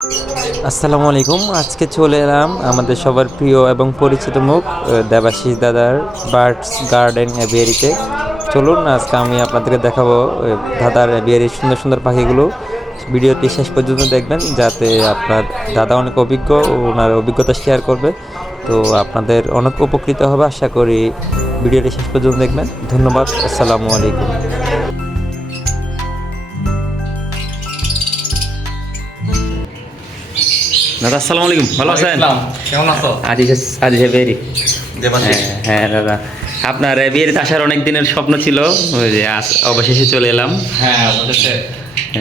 আসসালামু আলাইকুম। আজকে চলে এলাম আমাদের সবার প্রিয় এবং পরিচিত মুখ দেবাশিস দাদার বার্ডস গার্ডেন এভিয়ারিতে। চলুন আজকে আমি আপনাদেরকে দেখাবো দাদার এভিয়ারির সুন্দর সুন্দর পাখিগুলো। ভিডিওটি শেষ পর্যন্ত দেখবেন যাতে আপনার দাদা অনেক অভিজ্ঞ ও ওনার অভিজ্ঞতা শেয়ার করবে, তো আপনাদের অনেক উপকৃত হবে। আশা করি ভিডিওটি শেষ পর্যন্ত দেখবেন। ধন্যবাদ। আসসালামু আলাইকুম। দাদা আসসালামু আলাইকুম, ভালো আছেন? কেমন আছো? আজ হেভেরি। দেবাশিস। হ্যাঁ দাদা, আপনার বিয়েতে আসার অনেক দিনের স্বপ্ন ছিল, ওই যে আজ অবশেষে চলে এলাম। হ্যাঁ, অবশেষে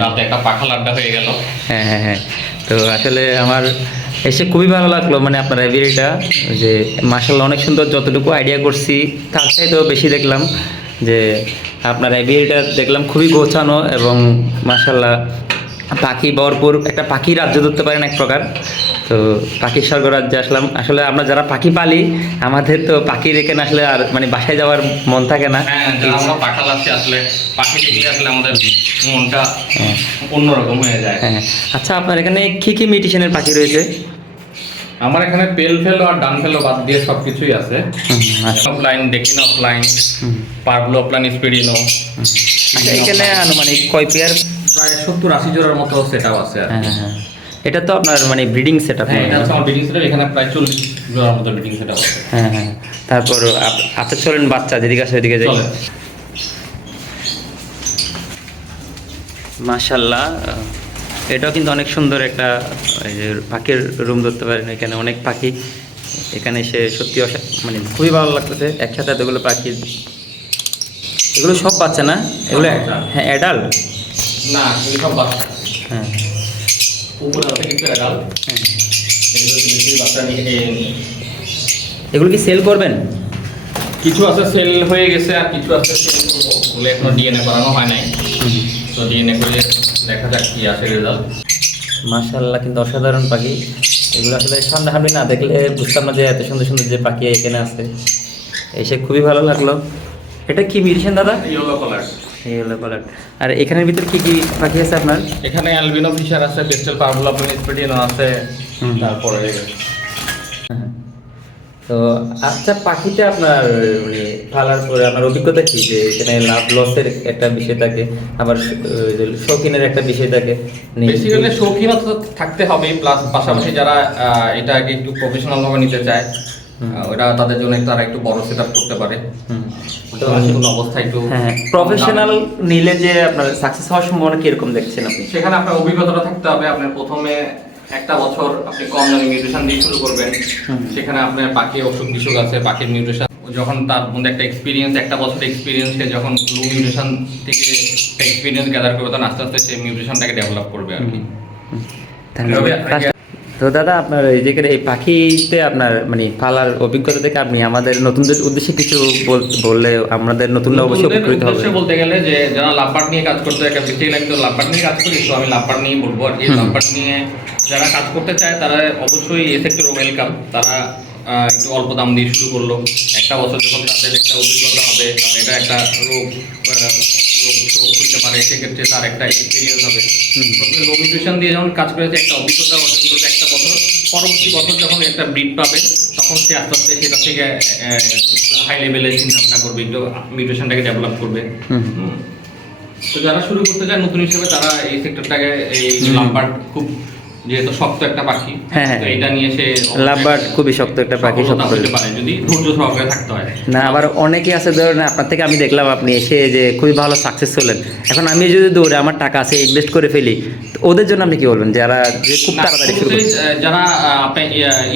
রাতে একটা পাখাল আড্ডা হয়ে গেল। হ্যাঁ হ্যাঁ হ্যাঁ, তো আসলে আমার এসে খুবই ভালো লাগলো, মানে আপনার লাইব্রেরিটা যে মার্শাল্লাহ অনেক সুন্দর। যতটুকু আইডিয়া করছি তার চাইতেও বেশি দেখলাম যে আপনার লাইব্রেরিটা দেখলাম খুবই গোছানো এবং মার্শাল্লাহ পাখি ভরপুর, একটা পাখি রাজ্য ধরতে পারেন এক প্রকার। তো পাখির স্বর্গরাজ্যে আসলাম। আসলে আমরা যারা পাখি পালি আমাদের তো পাখি রেখে না আসলে আর মানে বাসায় যাওয়ার মন থাকে না। হ্যাঁ, যারা আমরা পাখাল আছি আসলে পাখি দেখলে আসলে আমাদের মনটা অন্যরকম হয়ে যায়। হ্যাঁ, আচ্ছা আপনার এখানে কি কি মিউটেশনের পাখি রয়েছে? আমার এখানে পেল ফেলো আর ডান ফেলো বাদ দিয়ে সবকিছুই আছে। আচ্ছা অফলাইন, ডেকিন অফলাইন, পার্বলো অফলাইন, স্পিডিনো। আচ্ছা, এখানে আনুমানিক কয় পেয়ার? প্রায় 70-80 জোড়ার মতো সেটআপ আছে আর কি। হ্যাঁ হ্যাঁ, এটা তো আপনার মানে ব্রিডিং সেট আপ। হ্যাঁ, এটা হচ্ছে আমার ব্রিডিং সেটআপ। এখানে প্রায় 40 জোড়ার মতো ব্রিডিং সেটআপ আছে। হ্যাঁ হ্যাঁ, তারপর আপনি চলেন বাচ্চা যেদিকে আছে ওইদিকে যাই। চলে। মাশাল্লাহ, এটাও কিন্তু অনেক সুন্দর একটা এই যে পাখির রুম ধরতে পারেন। এখানে অনেক পাখি, এখানে এসে সত্যি মানে খুবই ভালো লাগতেছে। একসাথে এতগুলো পাখি, এগুলো সব বাচ্চা না? এগুলো বাচ্চা। হ্যাঁ অ্যাডাল্ট। না, এগুলো সব বাচ্চা। হ্যাঁ উপরে আছে কিছু অ্যাডাল্ট। হ্যাঁ, এগুলো বেশি বাচ্চা নিয়ে এগুলো কি সেল করবেন? কিছু আছে সেল হয়ে গেছে আর কিছু আছে সেল করবো বলে এখনো ডিএনএ করানো হয় নাই। তো ডিএনএ করে দেখা যাক কি আসে রেজাল্ট। মাশাআল্লাহ, কিন্তু অসাধারণ পাখি এগুলো। আসলে সামনাসামনি না দেখলে বুঝতাম না যে এত সুন্দর সুন্দর যে পাখি এখানে আছে। এসে খুবই ভালো লাগলো। এটা কি মিউটেশন দাদা? Yellow colour. Yellow colour. আর এখানের ভিতর কি কি পাখি আছে আপনার? এখানে অ্যালবিনো ফিশার আছে, পেস্টেল পার্বলো স্পেডিনো আছে। তারপরে তো আচ্ছা, পাখিটা আপনার মানে পালার পরে আপনার অভিজ্ঞতা কি, যে এখানে লাভ লসের একটা বিষয় থাকে, আবার শৌখিনের একটা বিষয় থাকে? বেসিক্যালি শৌখিনতা থাকতে হবে, প্লাস পাশাপাশি যারা এটাকে একটু প্রফেশনাল ভাবে নিতে চায় ওটা তাদের জন্য তারা একটু বড় সেটআপ করতে পারে। তো আসল অবস্থা একটু হ্যাঁ, প্রফেশনাল নিলে যে আপনার সাকসেস হওয়ার সম্ভাবনা কিরকম দেখছেন আপনি? সেখানে আপনার অভিজ্ঞতাটা থাকতে হবে। আপনার প্রথমে একটা বছর আপনি কম দামে মিউটেশন দিয়ে শুরু করবেন। সেখানে আপনার পাখি অসুখ বিসুখ আছে, পাখির মিউটেশন যখন তার মধ্যে একটা এক্সপিরিয়েন্স, একটা বছর এক্সপিরিয়েন্স, সে যখন লো মিউটেশন থেকে এক্সপিরিয়েন্স গ্যাদার করবে তখন আস্তে আস্তে সেই মিউটেশনটাকে ডেভেলপ করবে আর কি। তো দাদা, আপনার এই যে এই পাখিতে আপনার মানে পালার অভিজ্ঞতা থেকে আপনি আমাদের নতুনদের উদ্দেশ্যে কিছু বললে আমাদের নতুনরা অবশ্যই উপকৃত হবে। উদ্দেশ্যে বলতে গেলে যে যারা লাভবার্ড নিয়ে কাজ করতে একটা বেসিক্যালি আমি তো লাভবার্ড নিয়ে কাজ করি, তো আমি লাভবার্ড নিয়ে বলবো আর কি। লাভবার্ড নিয়ে যারা কাজ করতে চায় তারা অবশ্যই এই সেক্টরে ওয়েলকাম। তারা একটু অল্প দাম দিয়ে শুরু করলো, একটা বছর যখন তাদের একটা অভিজ্ঞতা হবে, কারণ এটা একটা রোগ হইতে পারে, সেক্ষেত্রে তার একটা এক্সপিরিয়েন্স হবে। প্রথমে লো নিউট্রিশন দিয়ে যখন কাজ করেছে একটা অভিজ্ঞতা অর্জন করবে একটা বছর, পরবর্তী বছর যখন একটা ব্রিড পাবে তখন সে আস্তে আস্তে সেটা থেকে হাই লেভেলে চিন্তা ভাবনা করবে, একটু নিউট্রিশনটাকে ডেভেলপ করবে। তো যারা শুরু করতে চায় নতুন হিসেবে তারা এই সেক্টরটাকে, এই লাভবার্ড খুব যেহেতু শক্ত একটা পাখি, তো এটা নিয়ে সে লাভবার্ড খুবই শক্ত একটা পাখি, শক্ত হতে পারে যদি ধৈর্য সহকারে থাকতে হয়। না, আবার অনেকে আছে ধরেন আপনার থেকে আমি দেখলাম আপনি এসে যে খুবই ভালো সাকসেস হলেন। এখন আমি যদি দৌড়ে আমার টাকা আছে ইনভেস্ট করে ফেলি, ওদের জন্য আপনি কি বলবেন যারা যে খুব তাড়াতাড়ি শুরু করছে? যারা আপনি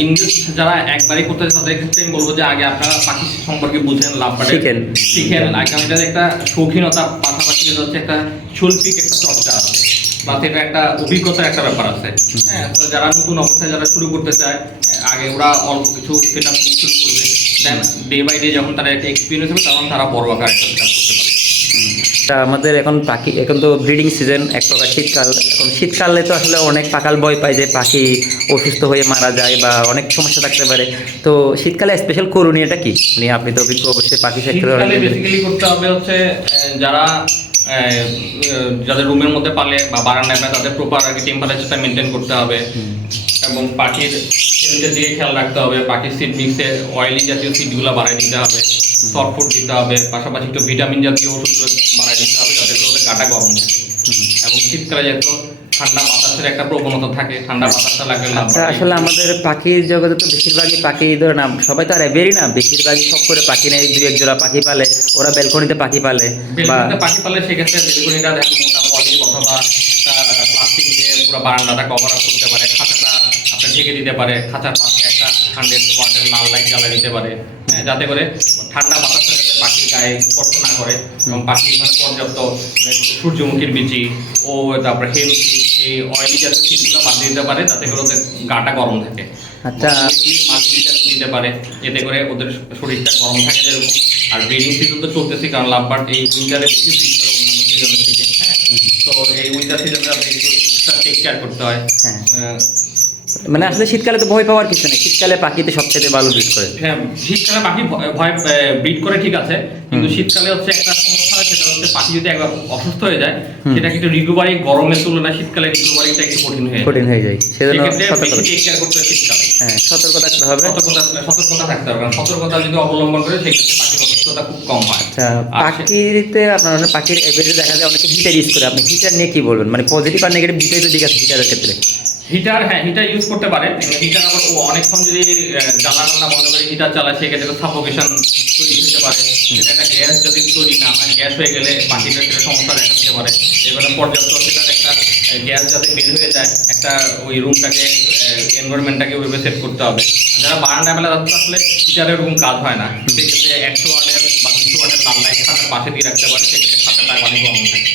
ইনভেস্ট যারা একবারই করতে চান তাদের ক্ষেত্রে আমি বলবো যে আগে আপনারা পাখি সম্পর্কে বুঝেন, লাভবার্ড শিখেন। আগামীটা একটা শৌখিনতা পাশাপাশি হচ্ছে একটা শৈল্পিক একটা চর্চা আছে, বা সেটা একটা অভিজ্ঞতার একটা ব্যাপার আছে। হ্যাঁ, তো যারা নতুন অবস্থায় যারা শুরু করতে চায় আগে ওরা অল্প কিছু সেটআপ নিয়ে শুরু করবে, দেন ডে বাই ডে যখন তারা একটা এক্সপিরিয়েন্স হবে তখন তারা বড় আকার একটা সেটআপ করতে পারবে। আমাদের এখন পাখি, এখন তো ব্রিডিং সিজন এক প্রকার শীতকাল। এখন শীতকালে তো আসলে অনেক পাকাল ভয় পায় যে পাখি অসুস্থ হয়ে মারা যায় বা অনেক সমস্যা থাকতে পারে। তো শীতকালে স্পেশাল করণীয়টা কি? আপনি তো অভিজ্ঞ অবশ্যই পাখি সেক্টরে। বেসিক্যালি করতে হবে হচ্ছে যারা যাদের রুমের মধ্যে পালে বা বারান্দায় পালে তাদের প্রপার আর কি টেম্পারেচারটা মেনটেন করতে হবে, এবং পাখির হেলথের দিকে খেয়াল রাখতে হবে। পাখির সিড মিক্সে অয়েলি জাতীয় সিডগুলো বাড়াই দিতে হবে, সফট ফুড দিতে হবে, পাশাপাশি একটু ভিটামিন জাতীয় ওষুধগুলো বাড়াই দিতে হবে যাতে করে ওদের গাটা গরম থাকে। এবং শীতকালে যেহেতু ঠান্ডা বাতাসের একটা প্রবণতা থাকে, ঠান্ডা বাতাসটা লাগলে আচ্ছা, আসলে আমাদের পাখির জগতে তো বেশিরভাগই পাখি ধরে না, সবাই তো আর এভেরি না, বেশিরভাগই শখ করে পাখি নেই, দুই এক জোড়া পাখি পালে, ওরা ব্যালকনিতে পাখি পালে বা বেলকনিতে পাখি পালে সেক্ষেত্রে বেলকনিটা দেখেন মোটা পলি অথবা একটা প্লাস্টিক দিয়ে পুরো বারান্দাটা কভার আপ করতে পারে, খাঁচাটা আপনার ঢেকে দিতে পারে, খাঁচার পাশে একটা 100 ওয়াটের লাল লাইট জ্বালিয়ে দিতে পারে, হ্যাঁ, যাতে করে ঠান্ডা বাতাসটা যাতে পাখির গায়ে স্পর্শ না করে, এবং পাখি এখানে পর্যাপ্ত সূর্যমুখীর বিচি ও তারপরে হেলথি এই অয়েলি জাতীয় সিডগুলো বাদ দিতে পারে যাতে করে ওদের গাটা গরম থাকে। আচ্ছা। মাল্টিভিটামিন দিতে পারে এতে করে ওদের শরীরটা গরম থাকে যেরকম। আর ব্রিডিং সিজন তো চলতেছে, কারণ লাভবার্ড এই উইন্টারে বেশি ব্রিড করে অন্যান্য সিজনের থেকে, হ্যাঁ। তো এই উইন্টার সিজনে আপনাকে একটু এক্সট্রা টেক কেয়ার করতে হয়। হ্যাঁ, মানে আসলে শীতকালে তো ভয় পাওয়ার কিছু নেই, শীতকালে পাখিতে সবচেয়ে ভালো ব্রিড করে। হ্যাঁ, শীতকালে পাখি ভয় ব্রিড করে ঠিক আছে, কিন্তু শীতকালে হচ্ছে একটা সমস্যা হয়, সেটা হচ্ছে পাখি যদি একবার অসুস্থ হয়ে যায় সেটা কিন্তু রিকভারি গরমের তুলনায় শীতকালে রিকভারিটা একটু কঠিন হয়ে যায়। সেজন্য সেক্ষেত্রে সতর্ক, বেশি টেক কেয়ার করতে হয় শীতকালে। হ্যাঁ, সতর্ক থাকতে হবে। সতর্কতা থাকতে হবে, কারণ সতর্কতা যদি অবলম্বন করে সেক্ষেত্রে পাখির অসুস্থতা খুব কম হয়। আচ্ছা, আর পাখিতে আপনার মানে পাখির এভারেজে দেখা যায় অনেকে হিটার ইউজ করে, আপনি হিটার নিয়ে কি বলবেন? মানে পজিটিভ আর নেগেটিভ দুটোই তো দিক আছে হিটারের ক্ষেত্রে। হিটার, হ্যাঁ, হিটার ইউজ করতে পারে। হিটার আবার অনেকক্ষণ যদি জ্বালা রান্না বন্ধ করে হিটার চালায় সেক্ষেত্রে সাফোকেশন তৈরি হতে পারে। সেটা একটা গ্যাস যদি তৈরি না হয়, গ্যাস হয়ে গেলে পাখিদের সেটা সমস্যা দেখা দিতে পারে। এবারে পর্যাপ্ত সেটার একটা গ্যাস যাতে বের হয়ে যায়, একটা ওই রুমটাকে এনভায়রনমেন্টটাকে ওইভাবে সেট করতে হবে। আর যারা বারান্দায় বেলা যাচ্ছে আসলে হিটারের এরকম কাজ হয় না, সেক্ষেত্রে 100 ওয়াটের বা 200 ওয়াটের লাল লাইট খাতার পাশে দিয়ে রাখতে পারে, সেক্ষেত্রে খাতাটা অনেক গরম থাকে।